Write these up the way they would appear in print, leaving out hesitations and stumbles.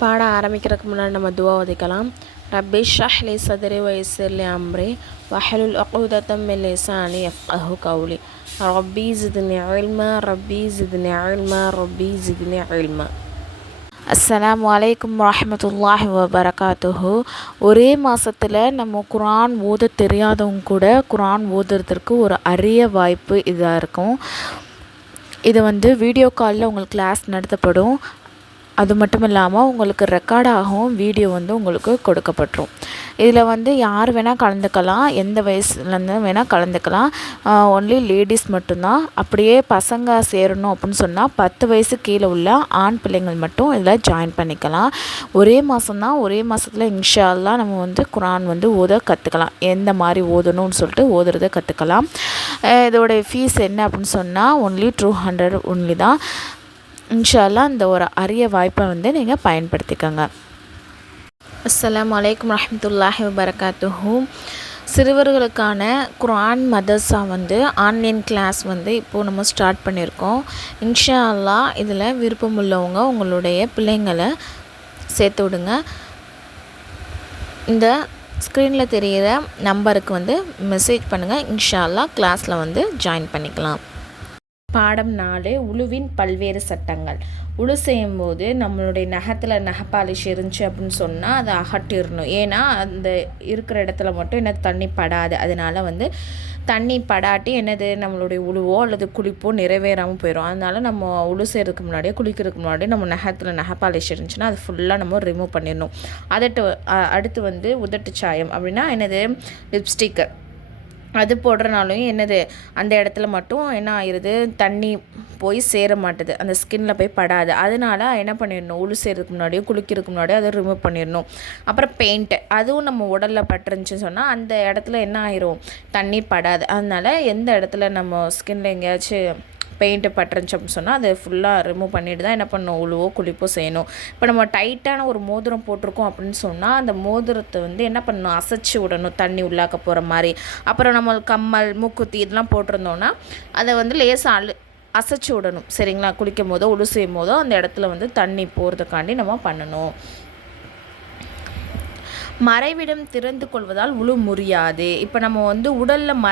பாட ஆரம்பிக்கிறதுக்கு முன்னாடி நம்ம துவா ஓதிக்கலாம். ரப்பி ஷ்ரஹ் லி சத்ரி வயஸ்ஸிர் லி அம்ரி வஹ்லுல் உக்தத்தம் மின் லிசானி யஃப்கஹு கௌலி ரப்பி ஜித்னி இல்மா ரப்பி ஜித்னி இல்மா ரப்பி ஜித்னி இல்மா. அஸ்ஸலாமு அலைக்கும் வரஹ்மத்துல்லாஹி வபரகாத்துஹு. ஒரே மாதத்தில் நம்ம குர்ஆன் ஓத தெரியாதவங்க கூட குர்ஆன் ஓதுறதுக்கு ஒரு அரிய வாய்ப்பு இதாக இருக்கும். இது வீடியோ காலில் உங்களுக்கு கிளாஸ் நடத்தப்படும். அது மட்டும் இல்லாமல் உங்களுக்கு ரெக்கார்டாகவும் வீடியோ உங்களுக்கு கொடுக்கப்பட்டுரும். இதில் யார் வேணால் கலந்துக்கலாம், எந்த வயசுலேருந்து வேணால் கலந்துக்கலாம். ஒன்லி லேடிஸ் மட்டும்தான். அப்படியே பசங்க சேரணும் அப்படின்னு சொன்னால் 10 வயசு கீழே உள்ள ஆண் பிள்ளைங்கள் மட்டும் இதில் ஜாயின் பண்ணிக்கலாம். ஒரே மாதம்தான், ஒரே மாதத்தில் இன்ஷா அல்லாஹ் நம்ம குர்ஆன் ஓத கற்றுக்கலாம். எந்த மாதிரி ஓதணும்னு சொல்லிட்டு ஓதுறதை கற்றுக்கலாம். இதோடைய ஃபீஸ் என்ன அப்படின்னு சொன்னால் ஒன்லி 200 ஒன்லி தான். இன்ஷா அல்லாஹ் இந்த ஒரு அரிய வாய்ப்பை நீங்கள் பயன்படுத்திக்கோங்க. அஸ்ஸலாமு அலைக்கும் வரஹ்மத்துல்லாஹி வபரகாத்துஹு. சிறுவர்களுக்கான குர்ஆன் மதர்ஸா ஆன்லைன் கிளாஸ் இப்போது நம்ம ஸ்டார்ட் பண்ணியிருக்கோம். இன்ஷா அல்லாஹ் இதில் விருப்பம் உள்ளவங்க உங்களுடைய பிள்ளைங்களை சேர்த்து விடுங்க. இந்த ஸ்க்ரீனில் தெரிகிற நம்பருக்கு மெசேஜ் பண்ணுங்கள். இன்ஷா அல்லாஹ் கிளாஸில் ஜாயின் பண்ணிக்கலாம். பாடம் 4 உளுவின் பல்வேறு சட்டங்கள். உழு செய்யும்போது நம்மளுடைய நகத்தில் நகப்பாலிஷ் இருந்துச்சு அப்படின்னு சொன்னால் அதை அகட்டிடணும். ஏன்னா அந்த இருக்கிற இடத்துல மட்டும் தண்ணி படாது. அதனால் தண்ணி படாட்டி நம்மளுடைய உழுவோ அல்லது குளிப்போ நிறைவேறாமல் போயிடும். அதனால் நம்ம உழு செய்கிறதுக்கு முன்னாடியே குளிக்கிறதுக்கு முன்னாடியே நம்ம நகத்தில் நகப்பாலிஷ் இருந்துச்சுன்னா அது ஃபுல்லாக நம்ம ரிமூவ் பண்ணிடணும். அடுத்து உதட்டு சாயம் அப்படின்னா லிப்ஸ்டிக்கு அது போடுறனாலும் அந்த இடத்துல மட்டும் என்ன ஆயிடுது, தண்ணி போய் சேர மாட்டுது, அந்த ஸ்கின்ல போய் படாது. அதனால் என்ன பண்ணிடணும், உழு செய்கிறதுக்கு முன்னாடியோ குளிக்கிறதுக்கு முன்னாடியோ அதை ரிமூவ் பண்ணிடணும். அப்புறம் பெயிண்ட்டு அதுவும் நம்ம உடலில் பட்டுருந்துச்சுன்னு சொன்னால் அந்த இடத்துல என்ன ஆயிரும், தண்ணி படாது. அதனால் எந்த இடத்துல நம்ம ஸ்கின்ல எங்கேயாச்சும் பெயிண்ட்டு பட்டுருந்துச்சு அப்படின்னு சொன்னால் அதை ஃபுல்லாக ரிமூவ் பண்ணிட்டு தான் என்ன பண்ணணும், உழுவோ குளிப்போ செய்யணும். இப்போ நம்ம டைட்டான ஒரு மோதிரம் போட்டிருக்கோம் அப்படின்னு சொன்னால் அந்த மோதிரத்தை என்ன பண்ணணும், அசைச்சி விடணும் தண்ணி உள்ளாக்க போகிற மாதிரி. அப்புறம் நம்ம கம்மல் மூக்குத்தி இதெல்லாம் போட்டிருந்தோன்னா அதை லேசாக அசைச்சி விடணும். சரிங்களா? குளிக்கும் போதோ உழு செய்யும் போதோ அந்த இடத்துல தண்ணி போகிறதுக்காண்டி நம்ம பண்ணணும். மறைவிடம் திறந்து கொள்வதால் உழு முறியாது. இப்போ நம்ம உடலில்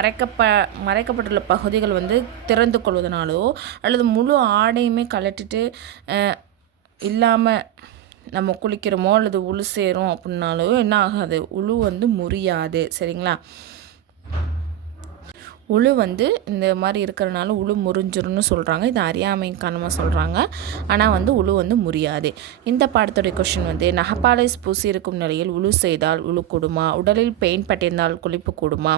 மறைக்கப்பட்டுள்ள பகுதிகள் திறந்து கொள்வதனாலோ அல்லது முழு ஆடையுமே கழட்டிட்டு இல்லாமல் நம்ம குளிக்கிறோமோ அல்லது உழு செய்கிறோம் அப்படின்னாலோ என்ன ஆகாது, உழு முறியாது. சரிங்களா? உழு இந்த மாதிரி இருக்கிறனால உழு முறிஞ்சிரும்னு சொல்கிறாங்க. இது அறியாமை காரணமாக சொல்கிறாங்க. ஆனால் உழு முறியாது. இந்த பாடத்துடைய கொஷின் நகப்பாலிஷ் பூசி இருக்கும் நிலையில் உழு செய்தால் உழு கூடுமா? உடலில் பெயின் பட்டிருந்தால் குளிப்பு கூடுமா?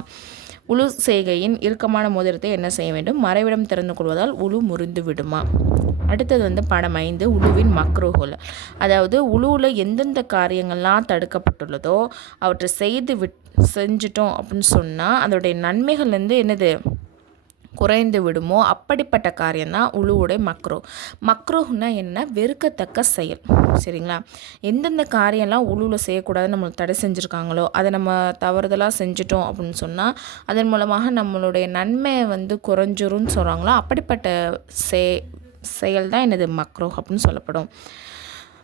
உழு செய்கையின் இறுக்கமான மோதிரத்தை என்ன செய்ய வேண்டும்? மறைவிடம் திறந்து கொள்வதால் உழு முறிந்து விடுமா? அடுத்தது பாடம் 5 உழுவின் மக்ரூஹுல். அதாவது உழுவில் எந்தெந்த காரியங்கள்லாம் தடுக்கப்பட்டுள்ளதோ அவற்றை செஞ்சிட்டோம் அப்படின்னு சொன்னால் அதோடைய நன்மைகள் குறைந்து விடுமோ அப்படிப்பட்ட காரியம்தான் உழுவுடைய மக்ரூஹ்னா என்ன, வெறுக்கத்தக்க செயல். சரிங்களா? எந்தெந்த காரியம்லாம் உழுவில் செய்யக்கூடாதுன்னு நம்மளுக்கு தடை செஞ்சுருக்காங்களோ அதை நம்ம தவறுதலாக செஞ்சிட்டோம் அப்படின்னு சொன்னால் அதன் மூலமாக நம்மளுடைய நன்மை குறைஞ்சிரும்னு சொல்கிறாங்களோ அப்படிப்பட்ட செயல் தான் மக்ரூஹ் அப்படின்னு சொல்லப்படும்.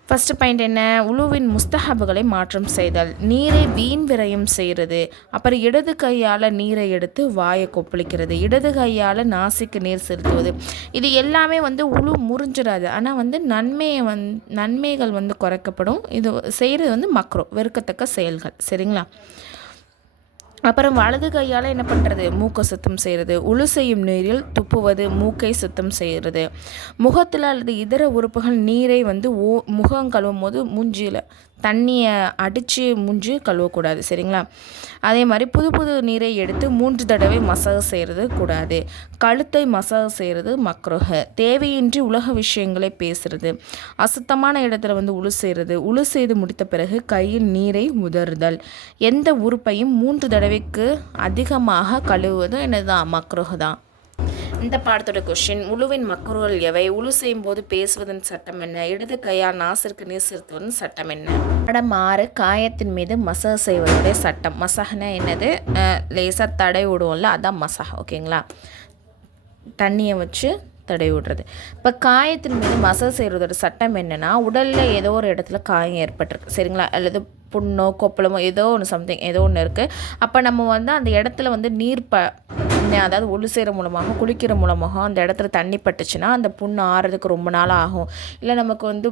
ஃபஸ்ட்டு பாயிண்ட் என்ன, உழுவின் முஸ்தஹபுகளை மாற்றம் செய்தல், நீரை வீண் விரயம் செய்கிறது. அப்புறம் இடது கையால் நீரை எடுத்து வாயை கொப்பளிக்கிறது, இடது கையால் நாசிக்கு நீர் செலுத்துவது. இது எல்லாமே உழு முறிஞ்சிடாது. ஆனால் நன்மைகள் குறைக்கப்படும். இது செய்கிறது மக்ரூஹ், வெறுக்கத்தக்க செயல்கள். சரிங்களா? அப்புறம் வலது கையால் என்ன பண்ணுறது, மூக்கை சுத்தம் செய்கிறது. உழு செய்யும் நீரில் துப்புவது, மூக்கை சுத்தம் செய்கிறது. முகத்தில் அல்லது இதர உறுப்புகள் நீரை முகம் கழுவும் போது மூஞ்சியில் தண்ணியை அடித்து மூஞ்சி கழுவக்கூடாது. சரிங்களா? அதே மாதிரி புது நீரை எடுத்து 3 தடவை மசாஜ் செய்கிறது கூடாது. கழுத்தை மசாஜ் செய்கிறது மக்ரூஹ். தேவையின்றி உலக விஷயங்களை பேசுகிறது. அசுத்தமான இடத்துல உழு செய்கிறது. உழு செய்து முடித்த பிறகு கையில் நீரை உதறுதல். எந்த உறுப்பையும் 3 தடவைக்கு அதிகமாக கழுவுவது என்னதான், மக்ரூஹ் தான். இந்த பாடத்தோட கொஷின், உழுவின் மக்ரூஹ்கள் எவை? உழு செய்யும் போது பேசுவதன் சட்டம் என்ன? இடது கையால் நாசிற்கு நீர் செலுத்துவதன் சட்டம் என்ன? பாடம் 6 காயத்தின் மீது மசாஜ் செய்வதுடைய சட்டம். மசாஹ்னா என்னது, லேசாக தடை விடுவோம்ல, அதான் மசாஹ். ஓகேங்களா? தண்ணியை வச்சு தடவி விடுறது. இப்போ காயத்தின் மீது மசாஜ் செய்கிறதோட சட்டம் என்னென்னா, உடலில் ஏதோ ஒரு இடத்துல காயம் ஏற்பட்டிருக்கு சரிங்களா, அல்லது புண்ணோ கொப்பளமோ ஏதோ ஒன்று சம்திங் ஏதோ ஒன்று இருக்குது. அப்போ நம்ம வந்து அந்த இடத்துல வந்து அதாவது ஒழு செய்கிற மூலமாக குளிக்கிற மூலமாக அந்த இடத்துல தண்ணி பட்டுச்சுன்னா அந்த புண்ணு ஆறுறதுக்கு ரொம்ப நாள் ஆகும். இல்லை நமக்கு வந்து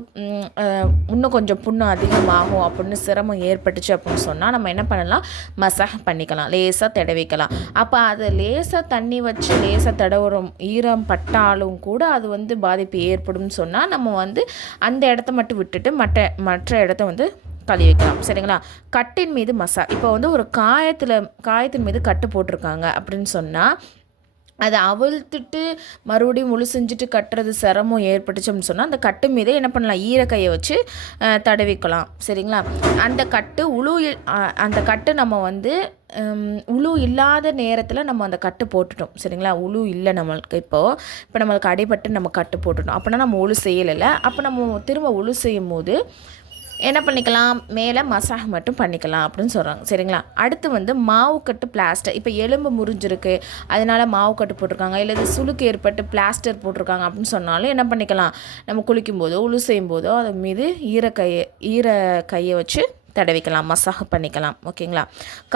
இன்னும் கொஞ்சம் புண்ணு அதிகமாகும் அப்படின்னு சிரமம் ஏற்பட்டுச்சு அப்படின்னு சொன்னால் நம்ம என்ன பண்ணலாம், மசாஜ் பண்ணிக்கலாம், லேசாக தடவிக்கலாம். அப்போ அது லேசாக தண்ணி வச்சு லேசாக தடவுறோம் ஈரம் பட்டாலும் கூட அது வந்து பாதிப்பு ஏற்படும் சொன்னால் நம்ம வந்து அந்த இடத்த மட்டும் விட்டுட்டு மற்ற இடத்த வந்து கழுவி வைக்கலாம் சரிங்களா. கட்டின் மீது மசாஜ். இப்போ வந்து ஒரு காயத்தின் மீது கட்டு போட்டிருக்காங்க அப்படின்னு சொன்னால் அதை அவிழ்த்துட்டு மறுபடியும் முழு செஞ்சுட்டு கட்டுறது சிரமம் ஏற்பட்டுச்சு அப்படின்னு சொன்னால் அந்த கட்டு மீதே என்ன பண்ணலாம், ஈரக்கையை வச்சு தடவிக்கலாம் சரிங்களா. அந்த கட்டு நம்ம வந்து உழு இல்லாத நேரத்தில் நம்ம அந்த கட்டு போட்டுட்டோம் சரிங்களா. உழு இல்லை நம்மளுக்கு இப்போ நம்மளுக்கு அடிபட்டு நம்ம கட்டு போட்டுட்டோம் அப்படின்னா நம்ம உழு செய்யலை. அப்போ நம்ம திரும்ப உழு செய்யும் போது என்ன பண்ணிக்கலாம், மேலே மசாஜ் மட்டும் பண்ணிக்கலாம் அப்படின்னு சொல்கிறாங்க சரிங்களா. அடுத்து வந்து மாவு கட்டு பிளாஸ்டர். இப்போ எலும்பு முறிஞ்சிருக்கு அதனால் மாவு கட்டு போட்டிருக்காங்க, இல்லை இது சுளுக்கு ஏற்பட்டு பிளாஸ்டர் போட்டிருக்காங்க அப்படின்னு சொன்னாலும் என்ன பண்ணிக்கலாம், நம்ம குளிக்கும் போதோ உழு செய்யும் போதோ அது மீது ஈர கையை வச்சு தடவிக்கலாம், மசாஜ் பண்ணிக்கலாம் ஓகேங்களா.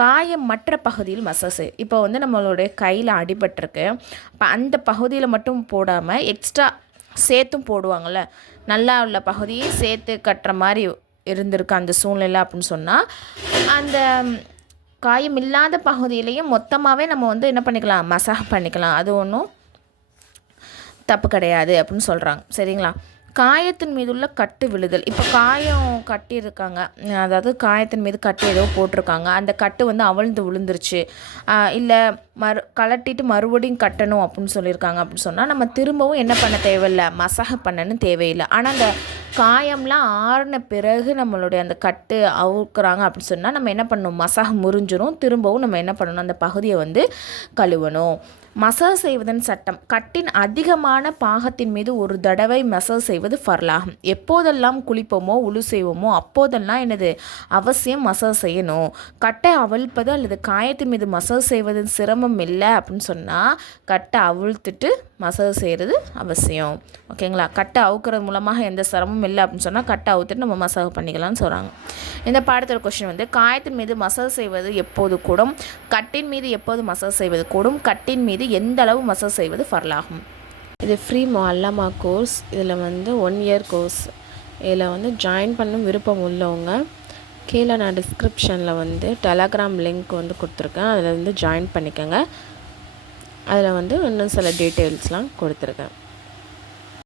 காயம் மற்ற பகுதியில் மசாஜ். இப்போ வந்து நம்மளுடைய கையில் அடிபட்டிருக்கு, இப்போ அந்த பகுதியில் மட்டும் போடாமல் எக்ஸ்ட்ரா சேர்த்தும் போடுவாங்கள்ல, நல்லா உள்ள பகுதியை சேர்த்து கட்டுற மாதிரி இருந்திருக்கு அந்த சூழ்நிலை அப்படின்னு சொன்னால் அந்த காயம் இல்லாத பகுதியிலையும் மொத்தமாகவே நம்ம வந்து என்ன பண்ணிக்கலாம், மசாஜ் பண்ணிக்கலாம், அது ஒன்றும் தப்பு கிடையாது அப்படின்னு சொல்கிறாங்க சரிங்களா. காயத்தின் மீது உள்ள கட்டு விழுதல். இப்போ காயம் கட்டியிருக்காங்க, அதாவது காயத்தின் மீது கட்டு ஏதோ போட்டிருக்காங்க, அந்த கட்டு வந்து அவிழ்ந்து விழுந்துருச்சு, இல்லை கலட்டிட்டு மறுபடியும் கட்டணும் அப்படின்னு சொல்லியிருக்காங்க அப்படின்னு சொன்னால் நம்ம திரும்பவும் என்ன பண்ண தேவையில்லை, மசாஜ் பண்ணணும் தேவையில்லை. ஆனால் அந்த காயம்லாம் ஆறின பிறகு நம்மளுடைய அந்த கட்டு அவுக்குறாங்க அப்படின்னு சொன்னால் நம்ம என்ன பண்ணணும், மசாஜ் முறிஞ்சிரும், திரும்பவும் நம்ம என்ன பண்ணணும், அந்த பகுதியை வந்து கழுவணும். மசாஜ் செய்வதன் சட்டம். கட்டின் அதிகமான பாகத்தின் மீது ஒரு தடவை மசாஜ் செய்வது ஃபர்லாகும். எப்போதெல்லாம் குளிப்போமோ உழு செய்வோமோ அப்போதெல்லாம் என்னது அவசியம் மசாஜ் செய்யணும். கட்டை அவிழ்ப்பது அல்லது காயத்தின் மீது மசாஜ் செய்வது சிரமம் இல்லை அப்படின்னு சொன்னால் கட்டை அவிழ்த்துட்டு மசாஜ் செய்கிறது அவசியம் ஓகேங்களா. கட்டை அவுக்கிறது மூலமாக எந்த சிரமமும் இல்லை அப்படின்னு சொன்னால் கட்டை அவுத்துட்டு நம்ம மசாஜ் பண்ணிக்கலாம்னு சொல்கிறாங்க. இந்த பாடத்தோட கொஸ்டின் வந்து காயத்தின் மீது மசாஜ் செய்வது எப்போது கூடும், கட்டின் மீது எப்போது மசாஜ் செய்வது கூடும், கட்டின் மீது எந்த அளவு மசாஜ் செய்வது ஃபர்லாகும். இது ஃப்ரீ முஅல்லமா கோர்ஸ். இதில் வந்து 1 year கோர்ஸ். இதில் வந்து ஜாயின் பண்ணும் விருப்பம் உள்ளவங்க கீழே நான் டிஸ்கிரிப்ஷனில் வந்து டெலகிராம் லிங்க் வந்து கொடுத்துருக்கேன், அதில் வந்து ஜாயின் பண்ணிக்கோங்க. அதில் வந்து இன்னும் சில டீட்டெயில்ஸ்லாம் கொடுத்துருக்கேன்.